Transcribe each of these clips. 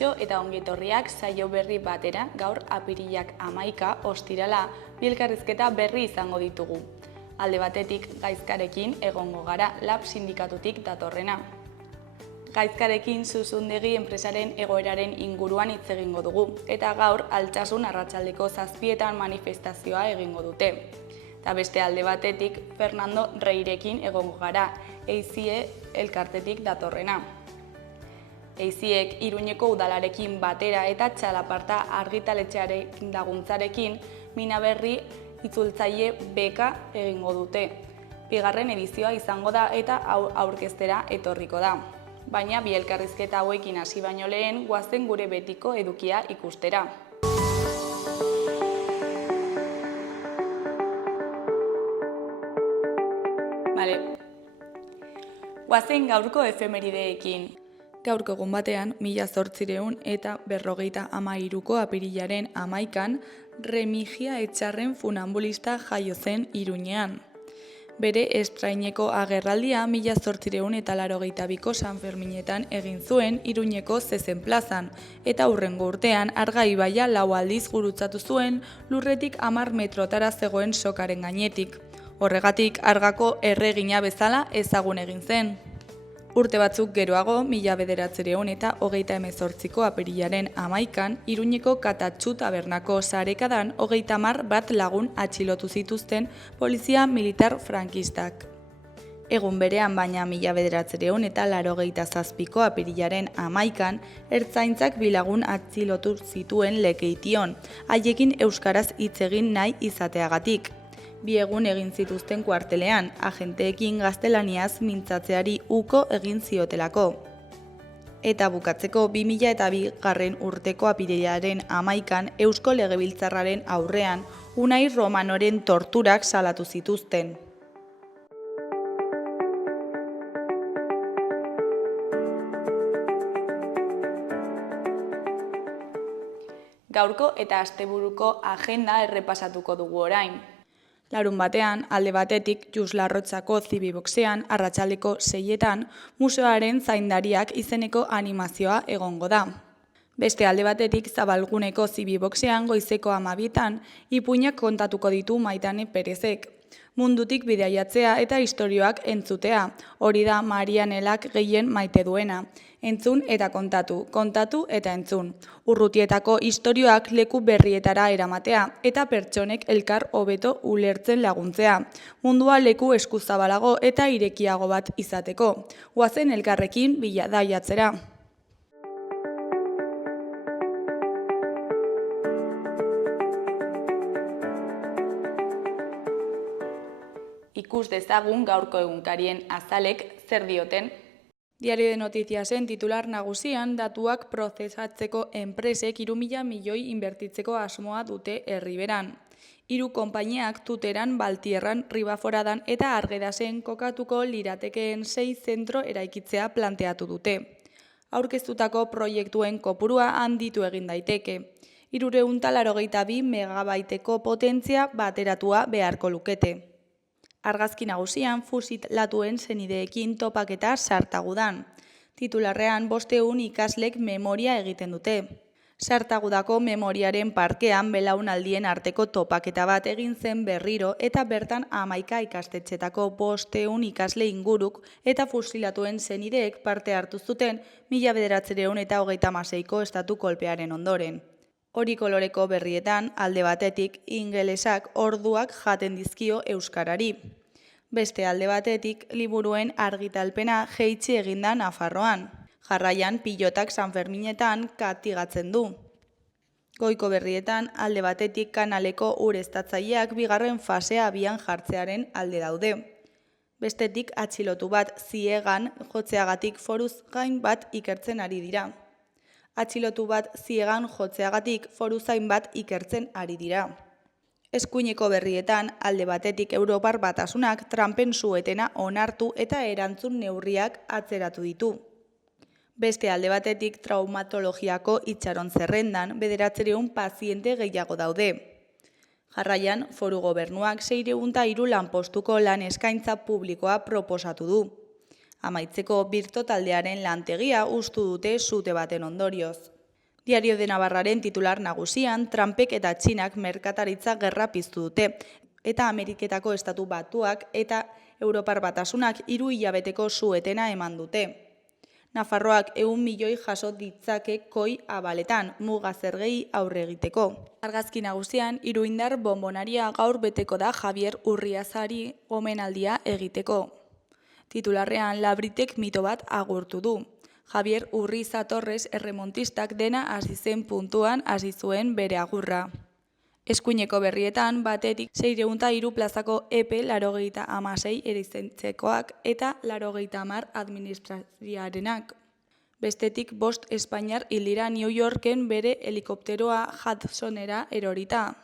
Kaixo eta ongietorriak saio berri batera gaur apirilak 11 ostirala bi elkarrizketa berri izango ditugu. Alde batetik Gaizkarekin egongo gara Lab sindikatutik datorrena. Gaizkarekin Zuzundegi enpresaren egoeraren inguruan hitz egingo dugu eta gaur Altsasun arratsaldeko 7etan manifestazioa egingo dute. Eta beste alde batetik Fernando Reirekin egongo gara EIZIE elkartetik datorrena. EIZIEk Iruñeko udalarekin batera eta Txalaparta argitaletxearekin laguntzarekin Minaberri itzultzaile beka egingo dute. Bigarren edizioa izango da eta aurkeztera etorriko da. Baina bi elkarrizketa hauekin hasi baino lehen goazen gure betiko edukia ikustera. Goazen gaurko efemerideekin. Gaurko egun batean, 1853ko apirilaren 11an, Remigia Etxarren funambulista jaio zen Iruñean. Bere estraineko agerraldia 1882ko San Ferminetan egin zuen Iruñeko Zezen plazan, eta hurrengo urtean Arga ibaia 4 aldiz gurutzatu zuen lurretik 10 metrotara zegoen sokaren gainetik. Horregatik Argako erregina bezala ezagun egin zen. Urte batzuk geroago, 1928ko apirilaren 11an, Iruñeko Katatxu tabernako sarekadan 30 bat lagun atxilotu zituzten polizia militar frankistak. Egun berean baina 1987ko apirilaren 11an, ertzaintzak bi lagun atxilotu zituen Lekeition, haiekin euskaraz hitz egin nahi izateagatik. Bi egun egin zituzten kuartelean, agenteekin gaztelaniaz mintzatzeari uko egin ziotelako. Eta bukatzeko 2002 urteko apirilaren 11an Eusko Legebiltzarraren aurrean Unai Romanoren torturak salatu zituzten. Gaurko eta asteburuko agenda errepasatuko dugu orain. Larun batean, alde batetik Jus Larrotzako Zibiboxean, arratsaldeko 6etan, museoaren zaindariak izeneko animazioa egongo da. Beste alde batetik Zabalguneko Zibiboxean goizeko 12etan, ipuinak kontatuko ditu Maitane Perezek. Mundutik bidaiatzea eta istorioak entzutea, hori da Marianelak gehien maite duena. Entzun eta kontatu, kontatu eta entzun. Urrutietako istorioak leku berrietara eramatea eta pertsonek elkar hobeto ulertzen laguntzea. Mundua leku eskuzabalago eta irekiago bat izateko. Goazen elkarrekin bidaiatzera. Ikus dezagun gaurko egunkarien azalek zer dioten. Diario de Notiziasen titular nagusian datuak prozesatzeko enpresek 3.000 milioi inbertitzeko asmoa dute Erriberan. 3 konpainiak Tuteran, Baltierran, Ribaforadan eta Argedasen kokatuko liratekeen 6 zentro eraikitzea planteatu dute. Aurkeztutako proiektuen kopurua handitu egin daiteke. 382 megabaiteko potentzia bateratua beharko lukete. Argazki nagusian fusilatuen senideekin topaketa sartagudan. Titularrean 500 ikaslek memoria egiten dute. Sartagudako memoriaren parkean belaunaldien arteko topaketa bat egin zen berriro eta bertan 11 ikastetxetako 500 ikasle inguruk eta fusilatuen senideek parte hartu zuten 1936ko estatu kolpearen ondoren. Hori koloreko berrietan, alde batetik, ingelesak orduak jaten dizkio euskarari. Beste alde batetik, liburuen argitalpena jeitsi eginda Nafarroan. Jarraian, pilotak San Ferminetan katigatzen du. Goiko berrietan, alde batetik kanaleko ureztatzaileak bigarren fasea abian jartzearen alde daude. Bestetik, atxilotu bat ziegan jotzeagatik foruz gain bat ikertzen ari dira. Atxilotu bat ziegan jotzeagatik foruzain bat ikertzen ari dira. Eskuineko berrietan, alde batetik Europar Batasunak Trumpen suetena onartu eta erantzun neurriak atzeratu ditu. Beste alde batetik traumatologiako itxaron zerrendan 900 paziente gehiago daude. Jarraian, foru gobernuak 603 lanpostuko lan eskaintza publikoa proposatu du. Amaitzeko birto taldearen lantegia hustu dute sute baten ondorioz. Diario de Navarraren titular nagusian, Trumpek eta Txinak merkataritza gerra piztu dute, eta Ameriketako Estatu Batuak eta Europar Batasunak 3 hilabeteko su-etena eman dute. Nafarroak 100 milioi jaso ditzake koi abaletan, muga zergei aurre egiteko. Argazki nagusian, iruindar bonbonaria gaur beteko da Javier Urriazari omenaldia egiteko. Titularrean Labritek mito bat agurtu du. Javier Urriza Torres erremontistak dena hasi zen puntuan hasi zuen bere agurra. Eskuineko berrietan batetik 603 plazako epe 96 erizentzekoak eta 90 administrazioarenak. Bestetik 5 Espainiar hil dira New Yorken bere helikopteroa Hudsonera erorita.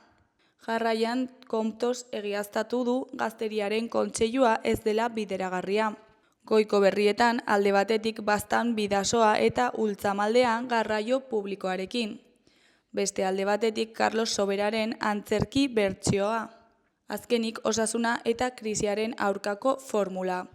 Jarraian Comptos egiaztatu du Gazteriaren Kontseilua ez dela bideragarria. Goiko berrietan alde batetik Baztan bidasoa eta Ultzamaldean garraio publikoarekin. Beste alde batetik Carlos Soberaren antzerki bertsioa. Azkenik osasuna eta krisiaren aurkako formula.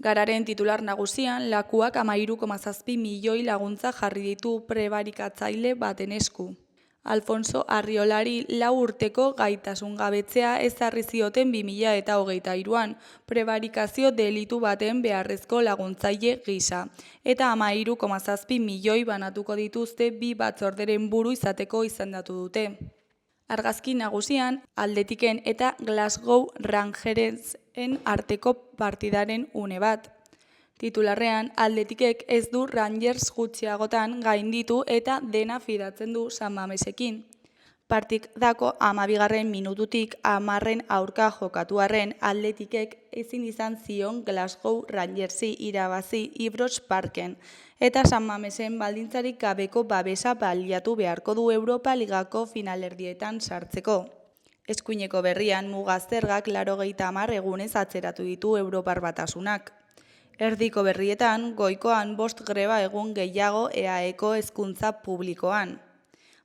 Gararen titular nagusian lakuak 13,7 milioi laguntza jarri ditu prebarikatzaile baten esku. Alfonso Arriolari 4 urteko gaitasun gabetzea ezarri zioten 2023an, prebarikazio delitu baten beharrezko laguntzaile gisa, eta 13,7 milioi banatuko dituzte 2 batzorderen buru izateko izendatu dute. Argazki nagusian, Aldetiken eta Glasgow Rangersen arteko partidaren une bat. Titularrean, Aldetikek ez du Rangers gutxiagotan gainditu eta dena fidatzen du San Mamesekin. Partidako 12. minututik 10. aurka jokatu arren, Atletikek ezin izan zion Glasgow Rangersi irabazi Ibrox Parken, eta San Mamesen baldintzarik gabeko babesa baliatu beharko du Europa Ligako finalerdietan sartzeko. Eskuineko berrian muga zergak 90 egunez atzeratu ditu Europar Batasunak. Erdiko berrietan, goikoan 5 greba egun gehiago EAEko hezkuntza publikoan.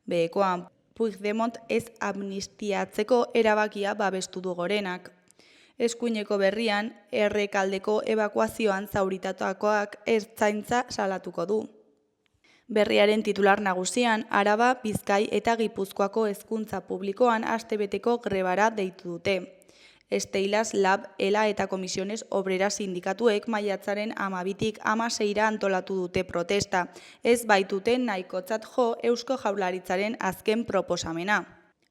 Behekoan, Puigdemont ez amnistiatzeko erabakia babestu du Gorenak. Eskuineko berrian, Errekaldeko ebakuazioan zauritutakoak ertzaintza salatuko du. Berriaren titular nagusian, Araba, Bizkai eta Gipuzkoako hezkuntza publikoan astebeteko grebara deitu dute. Steilas, Lab, ELA eta Komisiones Obreras sindikatuek maiatzaren 12tik 16ra antolatu dute protesta, ez baitute nahikotzat jo Eusko Jaurlaritzaren azken proposamena.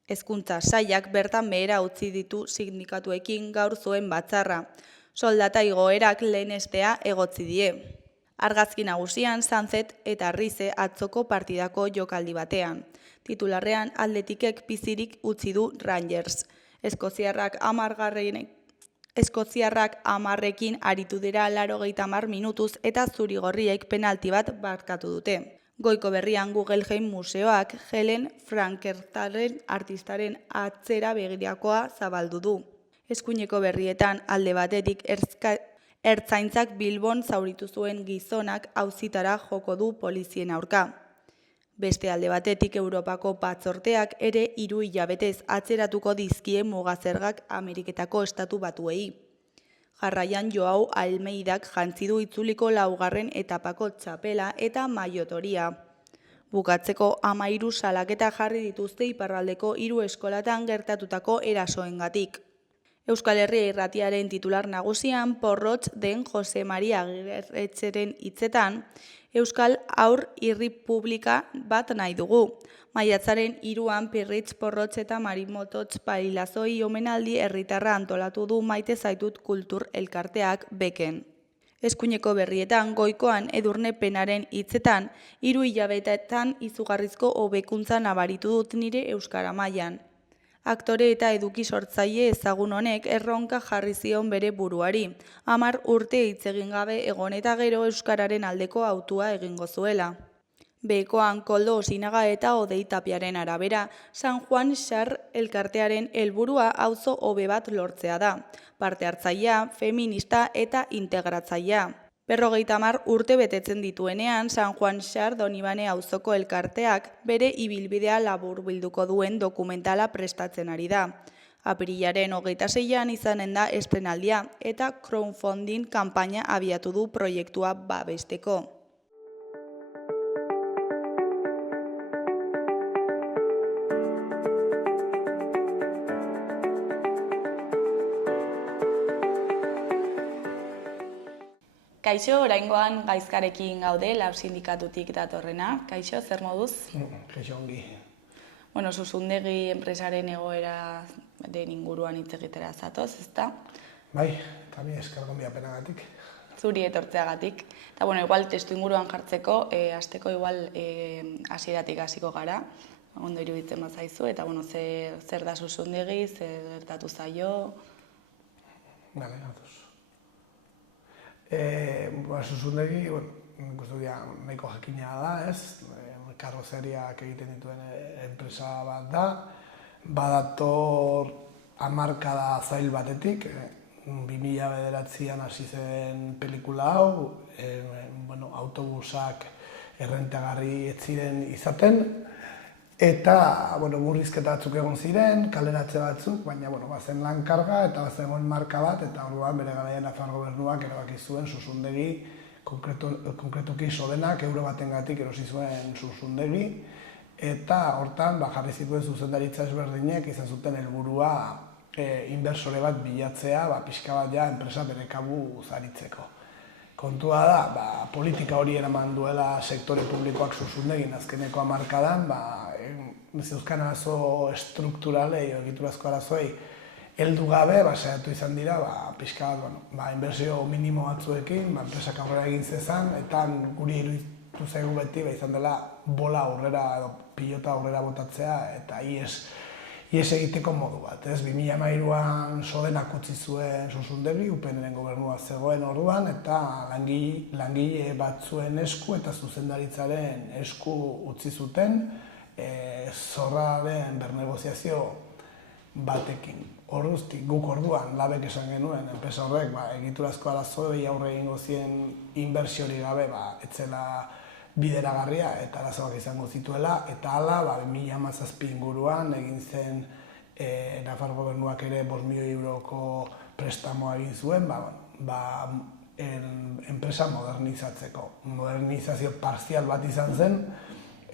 Hezkuntza sailak bertan behera utzi ditu sindikatuekin gaur zuen batzarra. Soldata igoerak lehenestea egotzi die. Argazki nagusian Sanzet eta Rize atzoko partidako jokaldi batean. Titularrean Atletikek bizirik utzi du Rangers. Eskoziarrak 10ekin aritu dira 90 minutuz eta zurigorriek penalti bat barkatu dute. Goiko berrian Guggenheim Museoak Helen Frankenthalen artistaren atzera begirakoa zabaldu du. Eskuineko berrietan alde batetik ertzaintzak Bilbon zauritu zuen gizonak auzitara joko du polizien aurka. Beste alde batetik Europako batzordeak ere 3 hilabetez atzeratuko dizkie mugazergak Ameriketako Estatu Batuei. Jarraian Joao Almeidak jantzi du itzuliko 4. etapako txapela eta maiotoria. Bukatzeko 13 salaketa jarri dituzte iparraldeko 3 eskolatan gertatutako erasoengatik. Euskal Herria Irratiaren titular nagusian Porrotz den Jose Maria Agirretxeren hitzetan, Euskal Haur Irripublika bat nahi dugu. Maiatzaren 3an Pirritx Porrotz eta Marimototz Parilazoi omenaldi herritarra antolatu du Maite zaitut kultur elkarteak beken. Eskuineko berrietan goikoan Edurne Penaren hitzetan, 3 hilabetetan izugarrizko hobekuntza nabaritu dut nire euskara mailan. Aktore eta eduki sortzaile ezagun honek erronka jarri zion bere buruari. 10 urte hitz egin gabe egon eta gero euskararen aldeko hautua egingo zuela. Behekoan Koldo Osinaga eta Odei Tapiaren arabera, San Juan Xar elkartearen helburua auzo hobe bat lortzea da. Parte hartzailea, feminista eta integratzailea. 50 urte betetzen dituenean, San Juan Xar Donibane auzoko elkarteak bere ibilbidea laburbilduko duen dokumentala prestatzen ari da. Apirilaren 26an izanen da estrenaldia eta crowdfunding kanpaina abiatu du proiektua babesteko. Kaixo, oraingoan gaizkarekin gaude, Lab sindikatutik datorrena. Kaixo, zer moduz? Kaixo ongi. Bueno, Zuzundegi enpresaren egoera den inguruan hitz egitera zatoz, ezta? Bai, eta mi esker gonbidapenagatik. Zuri etortzeagatik. Eta, bueno, igual testu inguruan jartzeko, hasteko igual hasieratik hasiko gara, ondo iruditzen bazaizu, eta, bueno, zer da Zuzundegi, zer gertatu zaio? Bale, gatoz. Zuzundegi, nik uste nahiko jakina da, ez? Karrozeriak egiten dituen enpresa bat da. Badator hamarkada zail batetik, 2009an hasi zen pelikula hau, autobusak errentagarri ez ziren izaten, eta murrizketa batzuk egon ziren, kaleratze batzuk, baina bazen lan karga eta bazen marka bat, eta orduan bere garaian Nafar gobernuak erabaki zuen Zuzundegi, konkretuki Sodenak euro batengatik erosi zuen Zuzundegi, eta hortan jarri zituen zuzendaritza ezberdinek izan zuten helburua inbertsore bat bilatzea, pixka bat enpresa bere kabuz aritzeko. Kontua da, politika hori eraman duela sektore publikoak Zuzundegin azkeneko hamarkadan, zeuzkan arazo estrukturalei, egiturazko arazoei, heldu gabe, saiatu izan dira, pixka bat, inbertsio minimo batzuekin, enpresak aurrera egin zezan, eta guri iruditu zaigu beti, izan dela bola aurrera, edo pilota aurrera botatzea, eta ies egiteko modu bat, ez? 2013an Sodenak utzi zuen Zuzundegi, UPNren gobernua zegoen orduan, eta langile batzuen esku eta zuzendaritzaren esku utzi zuten zorraren bernegoziazio batekin. Ordutik, guk orduan, Labek esan genuen, enpresa horrek egiturazko arazoei aurre egingo zien inbertsiori gabe, etzela bideragarria eta arazoak izango zituela, eta hala, 2017 inguruan egin zen Nafar gobernuak ere 5 milioi euroko prestamoa egin zuen, enpresa modernizatzeko. Modernizazio parzial bat izan zen,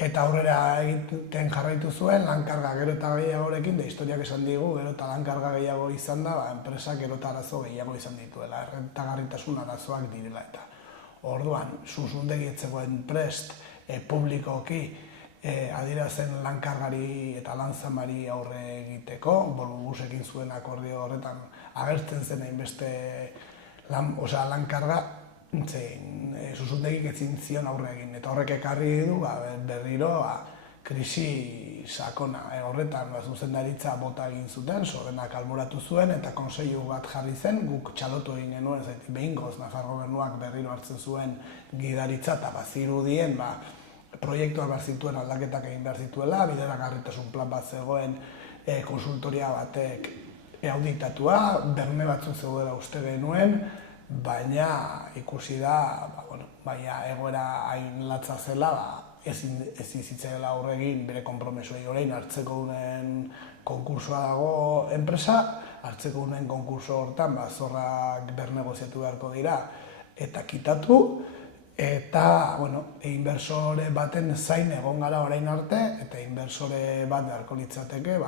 eta aurrera egiten jarraitu zuen, lankarga gero eta gehiagorekin, da historiak esan digu, gero eta lankarga gehiago izan da, enpresak gero eta arazo gehiago izan dituela, errentagarritasun arazoak direla eta. Orduan, Zuzundegi ez zegoen prest publikoki adierazten lankargari eta lanzamari aurre egiteko, Volvobusekin zuen akordio horretan agertzen zen hainbeste lankarga, Zuzundegik ezin zion aurre egin, eta horrek ekarri du berriro krisi sakona. Horretan zuzendaritza bota egin zuten, Sodenak alboratu zuen eta kontseilu bat jarri zen, guk txalotu egin genuen, behingoz Nafar gobernuak berriro hartzen zuen gidaritza eta bazirudien proiektuak behar zituen aldaketak egin behar zituela, bideragarritasun plan bat zegoen konsultoria batek auditatua, berme batzuk zegoela uste genuen, baina ikusi da, egoera hain latza zela, ezin zitzaiola aurre egin bere konpromesuei orain hartzeko dunen konkursoa dago enpresa, hartzeko dunen konkurso hortan zorrak bernegoziatu beharko dira eta kitatu, eta inbertsore baten zain egon gara orain arte, eta inbertsore bat beharko litzateke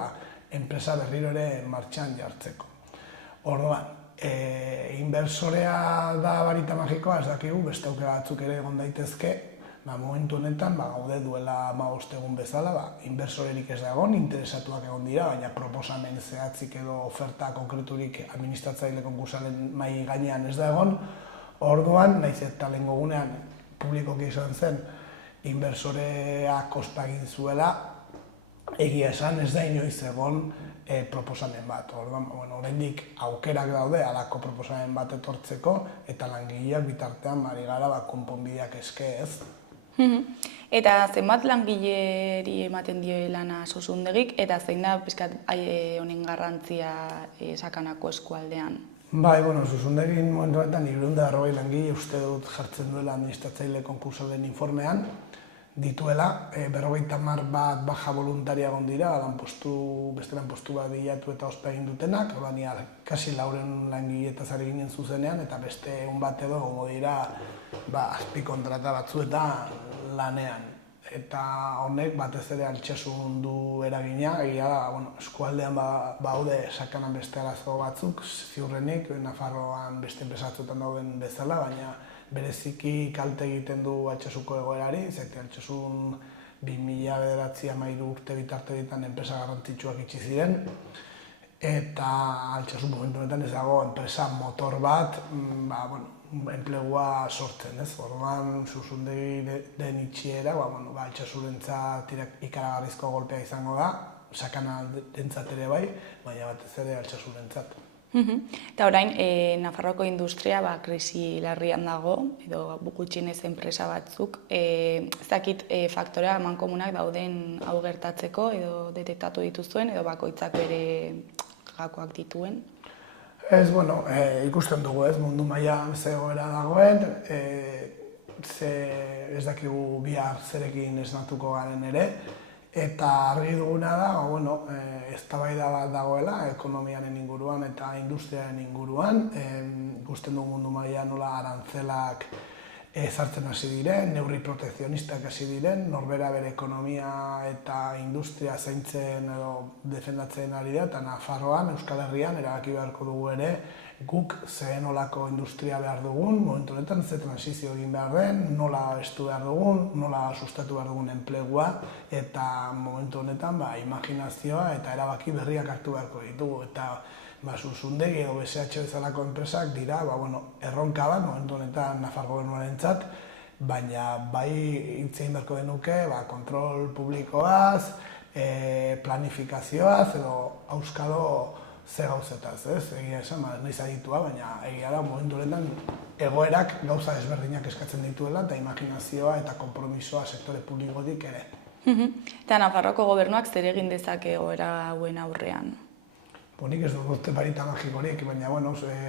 enpresa berriro ere martxan jartzeko. Orduan, inbertsorea da barita magikoa, ez dakigu, beste aukera batzuk ere egon daitezke, momentu honetan, gaude duela 15 egun bezala, inbertsorerik ez da egon, interesatuak egon dira, baina proposamen zehatzik edo oferta konkreturik administratzaile konkursalen mahai gainean ez da egon. Orduan, nahiz eta lehengo gunean publikoki izan zen, inbertsoreak ospa egin zuela, egia esan ez da inoiz egon proposamen bat. Orduan, oraindik aukerak daude halako proposamen bat etortzeko, eta langileak bitartean ari gara konponbideak eske ez. Eta zenbat langileri ematen dio lana Zuzundegik, eta zein da pixkat honen garrantzia sakanako eskualdean? Zuzundegin momentu batetan 240 langile uste dut jartzen duela administratzaile konkursalen informean, dituela, 50 bat baja voluntaria egon dira, beste lanpostu bat bilatu eta ospa egin dutenak, kasi 400 langiletaz ari ginen zuzenean, eta beste egun bat edo gongo dira azpikontrata batzuetan lanean. Eta honek batez ere altsasun du eragina, egia da, eskualdean baude sakanan beste arazo batzuk, ziurrenik, Nafarroan beste enpresatzuetan dauden bezala, baina bereziki kalte egiten du Altsasuko egoerari, zait Altsasun 2009-13 urte bitarte ditan enpresa garrantzitsuak itxi ziren, eta Altsasu momentu honetan ez dago enpresa motor bat, enplegua sortzen, ez? Orduan, Zuzundegi den itxiera, Altsasurentzat ikaragarrizko golpea izango da, sakana dentzat ere bai, baina batez ere Altsasurentzat. Eta orain, Nafarroako industria krisi larrian dago, edo gutxienez enpresa batzuk. Ez dakit faktorea amankomunak dauden hau gertatzeko, edo detektatu dituzuen, edo bakoitzak bere gakoak dituen? Ez, ikusten dugu ez, mundu mailan ze egoera dagoen, ez dakigu bihar zerekin esnatuko garen ere, eta argi duguna da, eztabaida bat dagoela ekonomiaren inguruan eta industriaren inguruan. Ikusten dugu mundu mailan nola arantzelak ezartzen hasi diren, neurri protekzionistak hasi diren, norbera bere ekonomia eta industria zaintzen edo defendatzen ari da, eta Nafarroan, Euskal Herrian, erabaki beharko dugu ere, guk ze nolako industria behar dugun, momentu honetan ze transizio egin behar den, nola estu behar dugun, nola sustatu behar dugun enplegua, eta momentu honetan imaginazioa eta erabaki berriak hartu beharko ditugu. Eta Zuzundegi edo BSH bezalako enpresak dira, erronka bat, momentu honetan Nafar gobernuarentzat, baina bai hitz egin beharko denuke kontrol publikoaz, planifikazioaz edo auskalo ze gauzetaz, ez? Egia esan, nahiz aditua, baina egia da momentu honetan egoerak gauza ezberdinak eskatzen dituela eta imaginazioa eta konpromisoa sektore publikotik ere. Eta Nafarroako gobernuak zer egin dezake egoera hauen aurrean? Nik ez dut barita magikorik, baina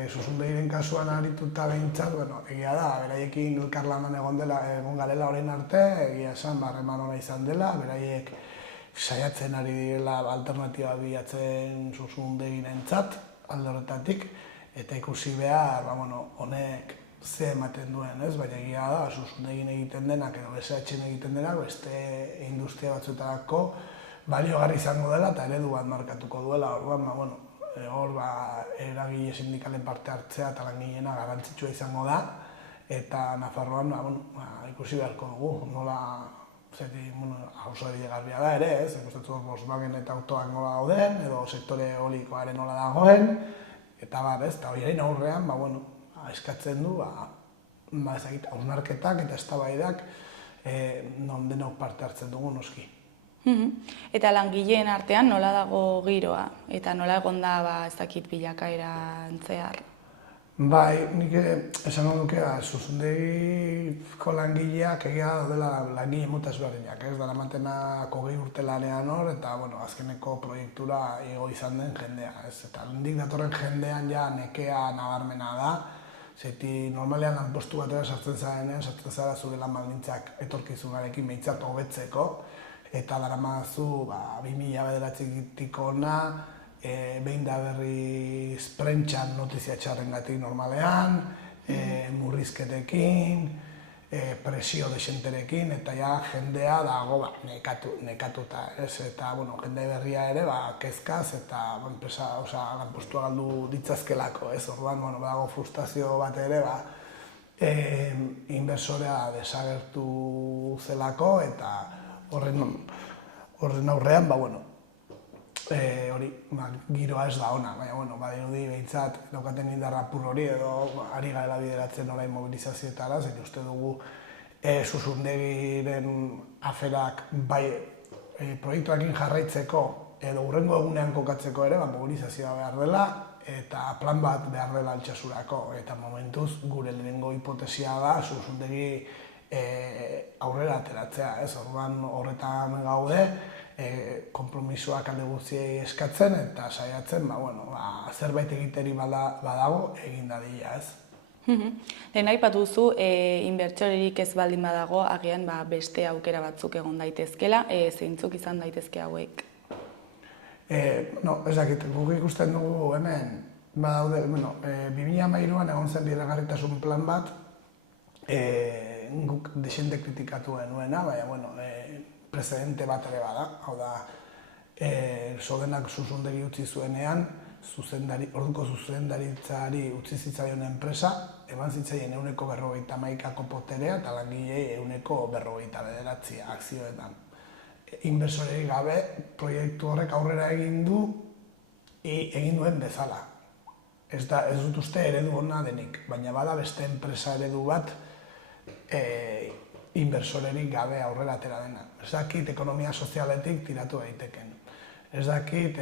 Zuzundegiren kasuan arituta behintzat, egia da, beraiekin elkarlanan egon garela orain arte, egia esan, harreman ona izan dela, beraiek saiatzen ari direla alternatiba bilatzen Zuzundegirentzat alde horretatik, eta ikusi behar, honek ze ematen duen, ez? Baina egia da, Zuzundegin egiten denak edo BSH-en egiten denak, beste industria batzuetarako baliogarri izango dela eta eredu bat markatuko duela. Orduan, hor eragile sindikalen parte hartzea eta langileena garrantzitsua izango da, eta Nafarroan ikusi beharko dugu, nola oso egigarria da ere, ez? Ikustetu Volkswagen eta autoak nola dauden, edo sektore eolikoaren nola dagoen, eta horiaren aurrean, eskatzen du, hausnarketak eta eztabaidak non denok parte hartzen dugu noski. Eta langileen artean nola dago giroa, eta nola egon da ez dakit bilakaeran zehar? Bai, nik esan duke Zuzundegiko langileak egia daudela langile mota ezberdinak, ez? Daramatena 20 urte lanean hor, eta azkeneko proiektura igo izan den jendea, ez? Eta handik datorren jendean ja nekea nabarmena da, zeti normalean lanpostu batera sartzen zara zure lan baldintzak etorkizunarekin behintzat hobetzeko, eta daramazu 2009-tik hona, behin da berriz prentxan notizia txarrengatik normalean, murrizketekin, presio desenterekin, eta ja jendea dago nekatuta, ez? Eta jende berria ere kezkaz eta lanpostua galdu ditzazkelako, ez? Orduan badago frustrazio bat ere inbersorea desagertu zelako, eta horren aurrean, giroa ez da ona, baina badirudi behintzat daukaten indar apur hori edo ari garela bideratzen orain mobilizazioetara, zen uste dugu Zuzundegiren aferak bai proiektuakin jarraitzeko edo hurrengo egunean kokatzeko ere mobilizazioa behar dela eta plan bat behar dela Altsasurako, eta momentuz gure lehenengo hipotesia da Zuzundegi aurrera ateratzea, ez? Orduan horretan gaude, konpromisoak alde guztiei eskatzen eta saiatzen, zerbait egiteri badago egin dadila, ez? Lehen aipatu duzu, inbertsorerik ez baldin badago, agian beste aukera batzuk egon daitezkela, zeintzuk izan daitezke hauek? Ez dakit, guk ikusten dugu hemen, badaude, 2013an egon zen bideragarritasun plan bat, guk desente kritikatu genuena, baina, precedente bat ere bada, hau da, Sodenak Zuzundegi utzi zuenean, orduko zuzendaritzari utzi zitzaion enpresa, eman zitzaien 51%ko poterea eta langilei 49% akzioetan. Inbersorerik gabe proiektu horrek aurrera egin duen bezala. Ez dut uste eredu ona denik, baina bada beste enpresa eredu bat inbersorerik gabe aurrera atera dena. Ez dakit ekonomia sozialetik tiratu daiteken. Ez dakit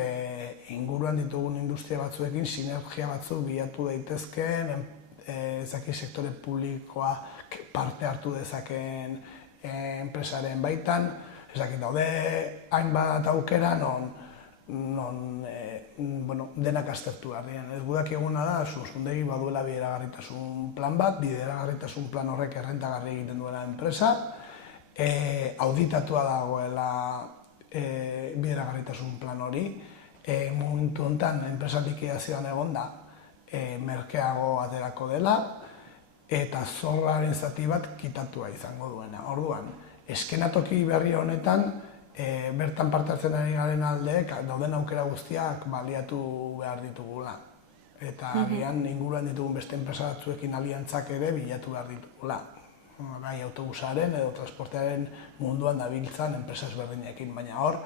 inguruan ditugun industria batzuekin sinergia batzuk bilatu daitezkeen, ez dakit sektore publikoa parte hartu dezakeen enpresaren baitan, ez dakit daude hainbat aukera denak aztertu behar diren. Ez gudak eguna da, Zuzundegi baduela bideragarritasun plan bat, bideragarritasun plan horrek errentagarri egiten duela enpresa, auditatua dagoela bideragarritasun plan hori, momentu honetan enpresa likidazioan egonda merkeago aterako dela, eta zorraren zati bat kitatua izango duena. Orduan, eskenatoki berri honetan, bertan parte hartzen ari garen aldeek dauden aukera guztiak baliatu behar ditugula. Eta agian inguruan ditugun beste enpresa batzuekin aliantzak ere bilatu behar ditugula. Bai autobusaren edo transportearen munduan dabiltzan enpresa ezberdinekin, baina hor,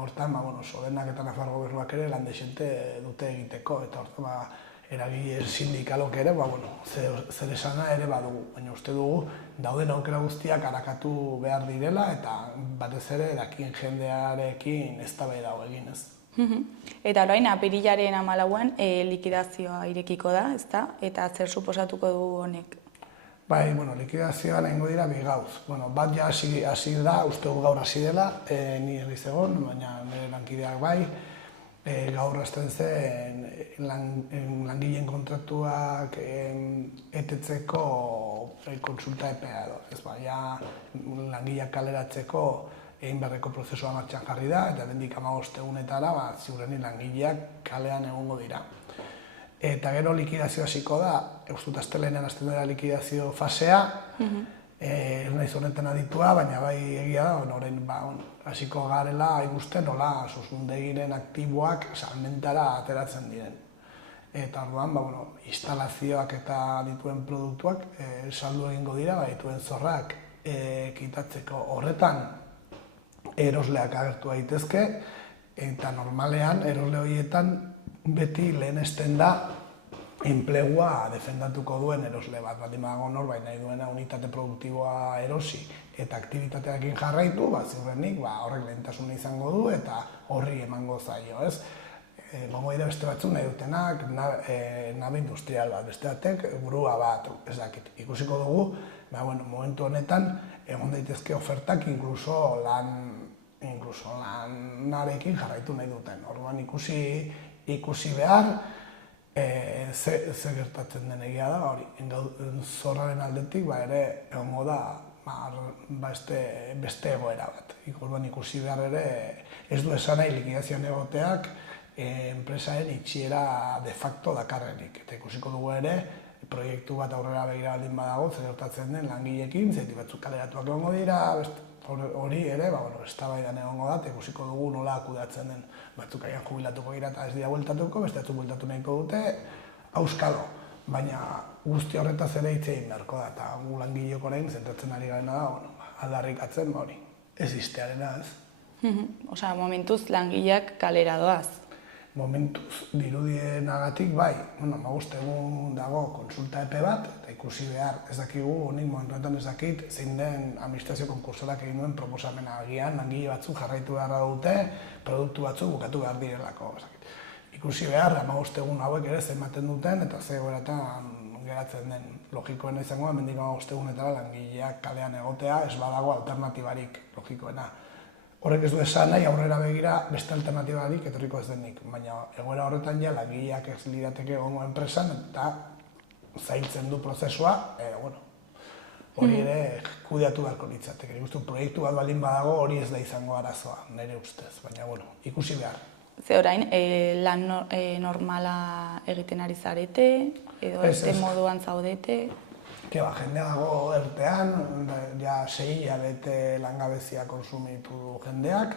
hortan, Sodenak eta Nafar Gobernuak ere lan dexente dute egiteko, eta hortan eragile sindikalok ere, zer esana ere badugu, baina uste dugu dauden aukera guztiak arakatu behar direla eta batez ere dakien jendearekin eztabaida hau egin ez. Eta orain apirilaren 14an likidazioa irekiko da, ezta? Eta zer suposatuko du honek? Bai, likidazioa lehengo dira bi gauz. Bat ja hasi da, uste dugu gaur hasi dela, ni herriz egon, baina nire lankideak bai, gaur hasten zen langileen kontratuak etetzeko kontsulta epea edo. Ez langileak kaleratzeko egin beharreko prozesua martxan jarri da, eta bendik 15 egunetara ziurrenik langileak kalean egongo dira. Eta gero likidazio hasiko da, dut astelehenean hasten dela likidazio fasea, ez naiz honetan aditua, baina bai egia da, orain hasiko garela ikusten nola Zuzundegiren aktiboak salmentara ateratzen diren. Eta orduan, instalazioak eta dituen produktuak saldu egingo dira, dituen zorrak kitatzeko horretan erosleak agertu daitezke, eta normalean erosle horietan beti lehenesten da enplegua defendatuko duen erosle bat. Baldin badago norbait nahi duena unitate produktiboa erosi eta aktibitatearekin jarraitu, ziurrenik horrek lehentasuna izango du eta horri emango zaio, ez? Gongo dira beste batzuk nahi dutenak, nabe industrial bat, beste batek burua bat, ez dakit. Ikusiko dugu, momentu honetan egon daitezke ofertak inkluso lanarekin jarraitu nahi duten. Orduan ikusi behar, ze gertatzen den egia da, zorraren aldetik ere egongo da beste egoera bat. Orduan ikusi behar ere ez du esan nahi likidazioan egoteak enpresaren itxiera de facto dakarrenik. Eta ikusiko dugu ere, proiektu bat aurrera begira baldin badago, zer gertatzen den langileekin, zeti batzuk kaleratuak egongo dira, hori ere, eztabaidan egongo da, ikusiko dugu nola kudeatzen den. Batzuk aian jubilatuko gira eta ez dira bueltatuko, beste batzuk bueltatu nahiko dute, auskalo. Baina guzti horretaz ere hitz egin beharko da, eta gu langileok orain zentratzen ari garena da, aldarrikatzen, ez iztearena ez. Osa, momentuz langileak kalera doaz. Momentuz dirudienagatik bai, uste egun dago kontsulta epe bat, eta ikusi behar ez dakigu, honik momentuetan ez dakit, zein den administrazio konkursalak egin duen proposamena agian, langile batzuk jarraitu beharra dute, produktu batzuk bukatu behar direlako. Ikusi behar, 15 egun hauek ere zenbaten duten, eta ze goberatan geratzen den logikoena izango, hemendik 15 egunetara langileak kalean egotea, ez badago alternatibarik logikoena. Horrek ez du esan nahi aurrera begira beste alternatibarik etorriko ez denik, baina egoera horretan ja langileak ez lirateke egongo enpresan eta zailtzen du prozesua, hori ere kudeatu beharko litzateke. Nik uste proiektu bat baldin badago hori ez da izango arazoa, nire ustez, baina ikusi behar. Ze orain, lan normala egiten ari zarete, edo ez moduan zaudete? Jendea dago ertean, ja 6 hilabete langabezia konsumitu du jendeak,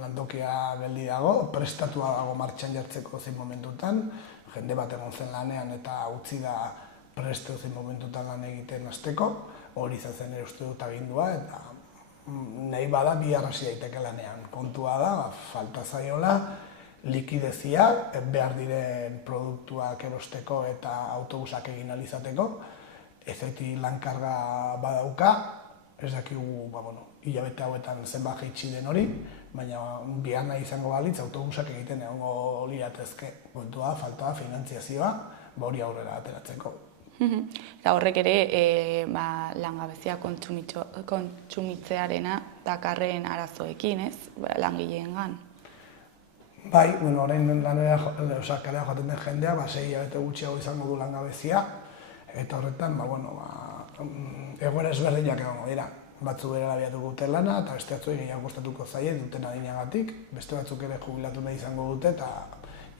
lantokia geldi dago, prestatua dago martxan jartzeko zein momentutan, jende bat egon zen lanean eta utzi da presteo zein momentutan lan egiten hasteko, hori izan zen ere uste dut agindua, eta nahi bada bihar hasi daiteke lanean. Kontua da, falta zaiola, likidezia, behar diren produktuak erosteko eta autobusak egin ahal izateko, ezeti lankarga badauka, ez dakigu, hilabete hauetan zenbat jaitsi den hori, baina bihar nahi izango balitz autobusak egiten egongo liratezke. Kontua, falta finantziazioa, hori aurrera ateratzeko. Eta horrek ere langabezia kontsumitzearena dakarren arazoekin, ez? Langileengan. Bai, orain kalera joaten den jendea, 6 hilabete gutxiago izango du langabezia, eta horretan, egoera ezberdinak egongo dira. Batzu bere abiatuko dute lana, eta beste batzuei gehiago kostatuko zaie duten adinagatik, beste batzuk ere jubilatu nahi izango dute, eta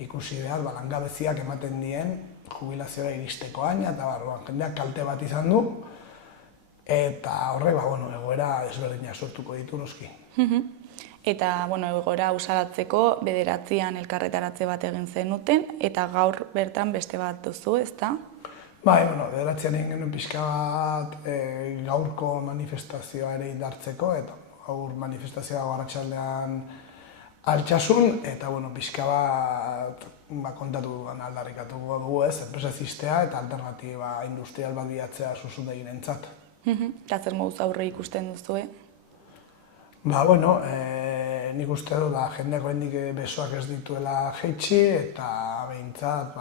ikusi behar, langabeziak ematen dien jubilazioa iristeko aina, eta jendeak kalte bat izan du, eta horrek, egoera ezberdinak sortuko ditu noski. Eta, egoera usalatzeko, 9an elkarretaratze bat egin zenuten, eta gaur bertan beste bat duzu, ezta? Bai, 9an egin genuen pixka bat gaurko manifestazioa ere indartzeko, eta gaur manifestazioa arratsaldean Altsasun, eta pixka bat kontatu aldarrikatuko dugu ez, enpresa zistea eta alternatiba industrial bat bilatzea Zuzendegirentzat. Eta zer moduz aurre ikusten duzue? Nik uste dut jendeak oraindik besoak ez dituela jaitsi eta behintzat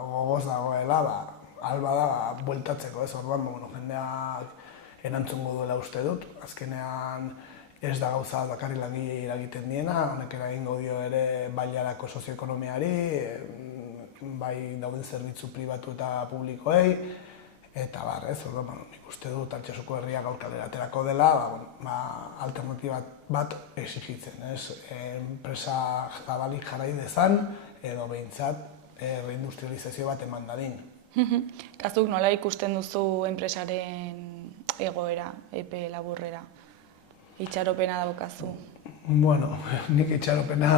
gogoz dagoela alba da bueltatzeko ez, orduan jendeak erantzungo duela uste dut. Azkenean ez da gauza bakarrik langilei eragiten diena, honek eragingo dio ere bailarako sozioekonomiari, bai dauden zerbitzu pribatu eta publikoei, eta nik uste dut Altsasuko herria gaur kalera aterako dela, alternatiba bat exigitzen, enpresa zabalik jarrai dezan, edo behintzat reindustrializazio bat eman dadin. Kazuk nola ikusten duzu enpresaren egoera, epe laburrera? Itxaropena daukazu? Nik itxaropena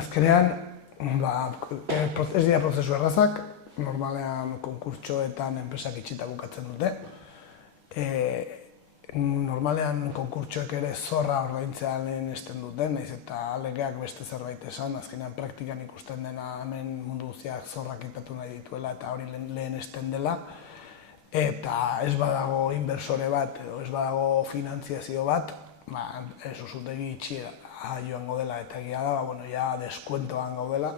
azkenean, ez dira prozesu errazak, normalean konkurtsoetan enpresak itxita bukatzen dute. Normalean konkurtsoek ere zorra ordaintzea lehenesten duten, nahiz eta legeak beste zerbait esan, azkenean praktikan ikusten dena hemen mundu guztiak zorrak kitatu nahi dituela eta hori lehenesten dela. Eta ez badago inbertsore bat edo ez badago finantziazio bat, Zuzendegi itxiera joango dela eta egia da, ja deskuentoan gaudela,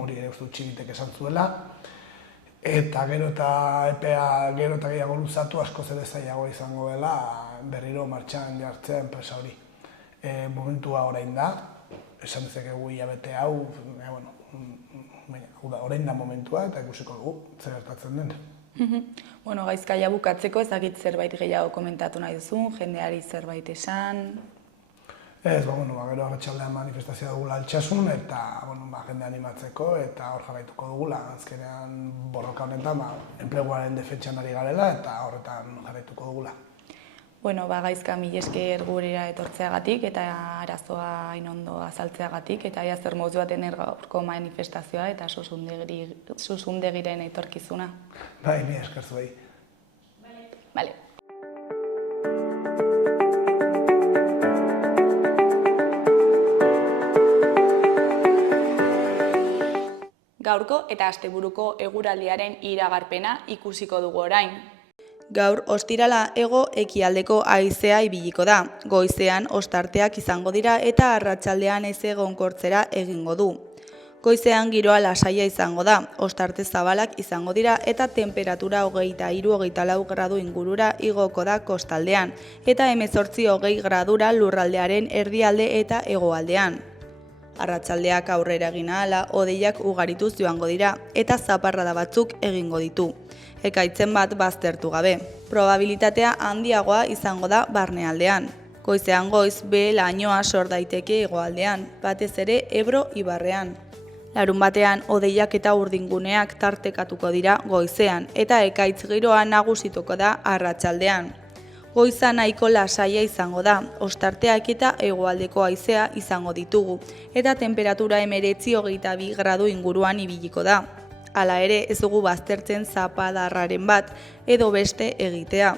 hori ere uste txigitek esan zuela. Eta gero eta epea gero eta gehiago luzatu askoz ere zailago izango dela berriro martxan jartzea enpresa hori. Momentua orain da, esan dezakegu hilabete hau, orain da momentua eta ikusiko dugu zer gertatzen den. Gaizkaia bukatzeko ezakit zerbait gehiago komentatu nahi duzun, jendeari zerbait esan? Ez, gero arratsaldean manifestazioa dugula Altsasun eta jende animatzeko eta hor jarraituko dugula. Azkenean borroka honetan enpleguaren defentsan ari garela eta horretan jarraituko dugula. Gaizka mila esker gurera etortzeagatik eta arazoa hain ondo azaltzeagatik eta ia zer modu baten gaurko manifestazioa eta Zuzendegiren etorkizuna. Bai, mila esker zuei. Bale. Gaurko eta asteburuko eguraldiaren iragarpena ikusiko dugu orain. Gaur ostirala hego-ekialdeko haizea ibiliko da. Goizean ostarteak izango dira eta arratsaldean ezegonkortzera egingo du. Goizean giroa lasaia izango da, ostarte zabalak izango dira eta temperatura 23-24 gradu ingurura igoko da kostaldean eta 18-20 gradura lurraldearen erdialde eta hegoaldean. Arratsaldeak aurrera egin ahala, hodeiak ugarituz joango dira eta zaparrada batzuk egingo ditu. Ekaitzen bat baztertu gabe. Probabilitatea handiagoa izango da barnealdean. Goizean goiz lainoa sor daiteke hegoaldean, batez ere Ebro ibarrean. Larunbatean hodeiak eta urdinguneak tartekatuko dira goizean eta ekaitz giroa nagusituko da arratsaldean. Goiza nahiko lasaia izango da, ostarteak eta hegoaldeko haizea izango ditugu, eta temperatura 19-22 gradu inguruan ibiliko da. Hala ere, ez dugu baztertzen zapadarraren bat edo beste egitea.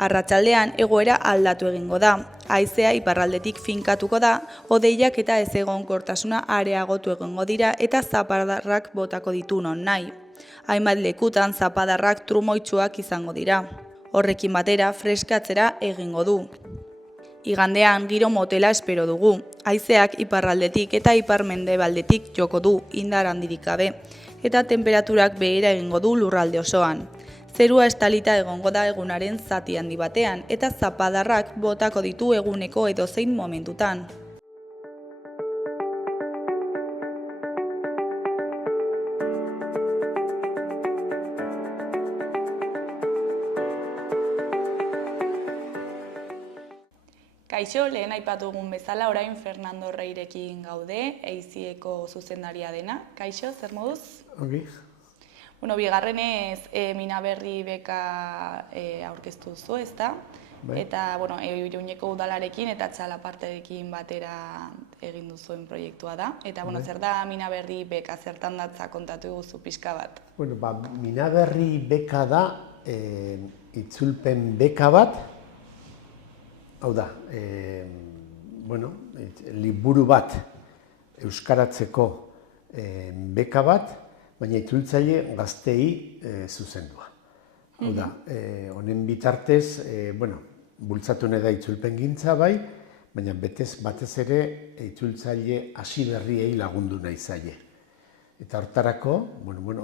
Arratsaldean egoera aldatu egingo da, haizea iparraldetik finkatuko da, hodeiak eta ezegonkortasuna areagotu egingo dira eta zapadarrak botako ditu non nahi. Hainbat lekutan zapadarrak trumoitsuak izango dira. Horrekin batera freskatzera egingo du. Igandean giro motela espero dugu. Haizeak iparraldetik eta ipar-mendebaldetik joko du indar handirik gabe eta temperaturak behera egingo du lurralde osoan. Zerua estalita egongo da egunaren zati handi batean eta zapadarrak botako ditu eguneko edozein momentutan. Kaixo, lehen aipatu dugun bezala, orain Fernando Reirekin gaude, EIZIeko zuzendaria dena. Kaixo, zer moduz? Ongi. Bueno, bigarrenez Minaberri beka aurkeztu zu, ezta? Eta, bueno, Iruñeko udalarekin eta Txalaparterekin batera egin duzuen proiektua da. Eta, bueno, zer da Minaberri beka, zertan datza kontatu guzu pixka bat? Bueno, Minaberri beka da, itzulpen beka bat, hau da, liburu bat euskaratzeko beka bat, baina itzultzaile gazteei zuzendua. Hau da, honen bitartez, bultzatu nahi da itzulpengintza bai, baina batez ere itzultzaile hasi berriei lagundu nahi zaie. Eta hortarako,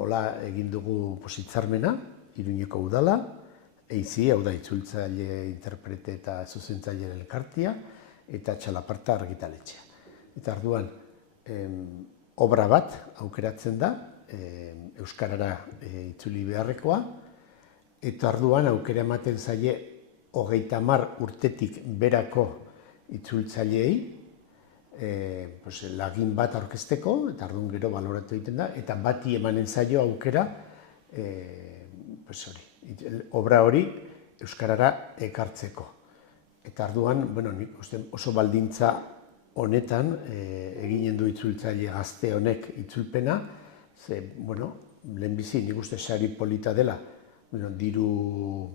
hola egin dugu hitzarmena, Iruñeko udala, EIZI, hau da itzultzaile, interprete eta zuzentzaile elkartia, eta Txalaparta argitaletxea. Eta orduan, obra bat aukeratzen da, euskarara itzuli beharrekoa, eta orduan aukera ematen zaie 30 urtetik berako itzultzaileei, lagin bat aurkezteko, eta orduan gero baloratu egiten da, eta bati emanen zaio aukera, obra hori euskarara ekartzeko. Eta orduan, nik uste oso baldintza honetan eginen du itzultzaile gazte honek itzulpena, ze, lehenbizi nik uste sari polita dela, diru